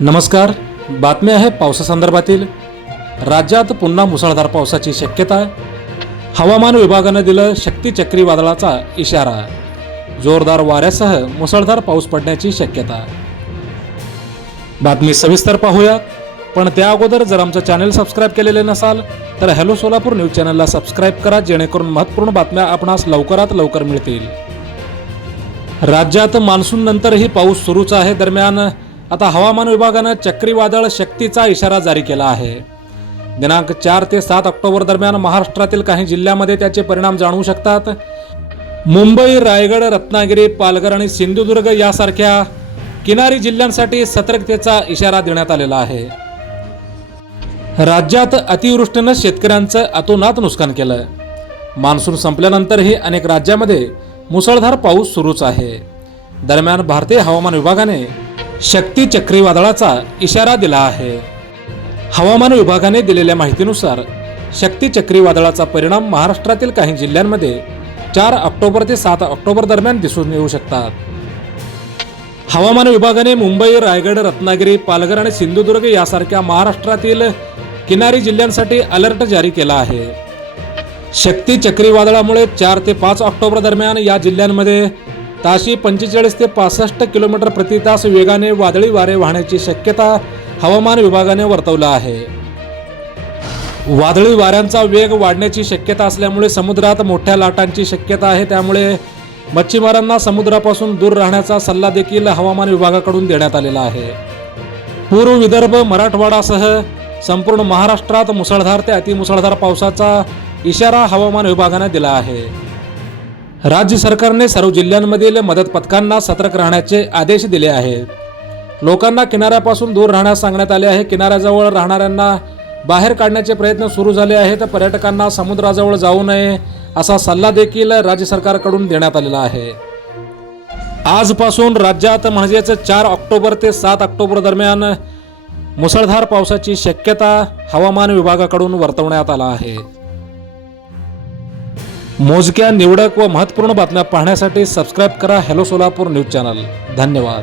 नमस्कार. बातमी आहे पावसासंदर्भातील. राज्यात पुन्हा मुसळधार पावसाची शक्यता. हवामान विभागाने दिलं शक्ती चक्रीवादळाचा इशारा. जोरदार वाऱ्यासह मुसळधार पाऊस पडण्याची शक्यता. बातमी सविस्तर पाहूया, पण त्या अगोदर जर आमचं चॅनल सबस्क्राईब केलेले नसाल तर हॅलो सोलापूर न्यूज चॅनलला सबस्क्राईब करा, जेणेकरून महत्त्वपूर्ण बातम्या आपणास लवकरात लवकर मिळतील. राज्यात मान्सून नंतरही पाऊस सुरूच आहे. दरम्यान आता हवामान विभागानं चक्रीवादळ शक्तीचा इशारा जारी केला आहे. दिनांक 4 ते 7 ऑक्टोबर दरम्यान महाराष्ट्रातील काही जिल्ह्यांमध्ये त्याचे परिणाम जाणवू शकतात. मुंबई, रायगड, रत्नागिरी, पालघर आणि सिंधुदुर्ग यासारख्या किनारी जिल्ह्यांसाठी सतर्कतेचा इशारा देण्यात आलेला आहे. राज्यात अतिवृष्टीनं शेतकऱ्यांचं अतोनात नुकसान केलं. मान्सून संपल्यानंतरही अनेक राज्यांमध्ये मुसळधार पाऊस सुरूच आहे. दरम्यान भारतीय हवामान विभागाने शक्ती चक्रीवादळाचा इशारा दिला आहे. हवामान विभागाने दिलेल्या माहितीनुसार शक्ती चक्रीवादळाचा परिणाम महाराष्ट्रातील काही जिल्ह्यांमध्ये 4 ऑक्टोबर ते 7 ऑक्टोबर दरम्यान दिसून येऊ शकतात. हवामान विभागाने मुंबई, रायगड, रत्नागिरी, पालघर आणि सिंधुदुर्ग यासारख्या महाराष्ट्रातील किनारी जिल्ह्यांसाठी अलर्ट जारी केला आहे. शक्ती चक्रीवादळामुळे 4 ते 5 ऑक्टोबर दरम्यान या जिल्ह्यांमध्ये ताशी 45 ते 65 किलोमीटर प्रति तास वेगाने वादळी वारे वाहण्याची शक्यता हवामान विभागाने वर्तवला आहे. वादळी वाऱ्यांचा वेग वाढण्याची शक्यता असल्यामुळे समुद्रात मोठ्या लाटांची शक्यता आहे. त्यामुळे मच्छीमारांना समुद्रापासून दूर राहण्याचा सल्ला देखील हवामान विभागाकडून देण्यात आलेला आहे. पूर्व विदर्भ, मराठवाडासह संपूर्ण महाराष्ट्रात मुसळधार ते अतिमुसळधार पावसाचा इशारा हवामान विभागाने दिला आहे. राज्य सरकारने सर्व जिल्ह्यांमधील मदत पथकांना सतर्क राहण्याचे आदेश दिले आहेत. लोकांना किनाऱ्यापासून दूर राहण्यास सांगण्यात आले आहे. किनाऱ्याजवळ राहणाऱ्यांना बाहेर काढण्याचे प्रयत्न सुरू झाले आहेत. पर्यटकांना समुद्राजवळ जाऊ नये असा सल्ला देखील राज्य सरकारकडून देण्यात आलेला आहे. आजपासून राज्यात म्हणजेच 4 ऑक्टोबर ते 7 ऑक्टोबर दरम्यान मुसळधार पावसाची शक्यता हवामान विभागाकडून वर्तवण्यात आला आहे. मोजक्या, निवडक व महत्त्वपूर्ण बातम्या पाहण्यासाठी सबस्क्राईब करा हॅलो सोलापूर न्यूज चॅनल. धन्यवाद.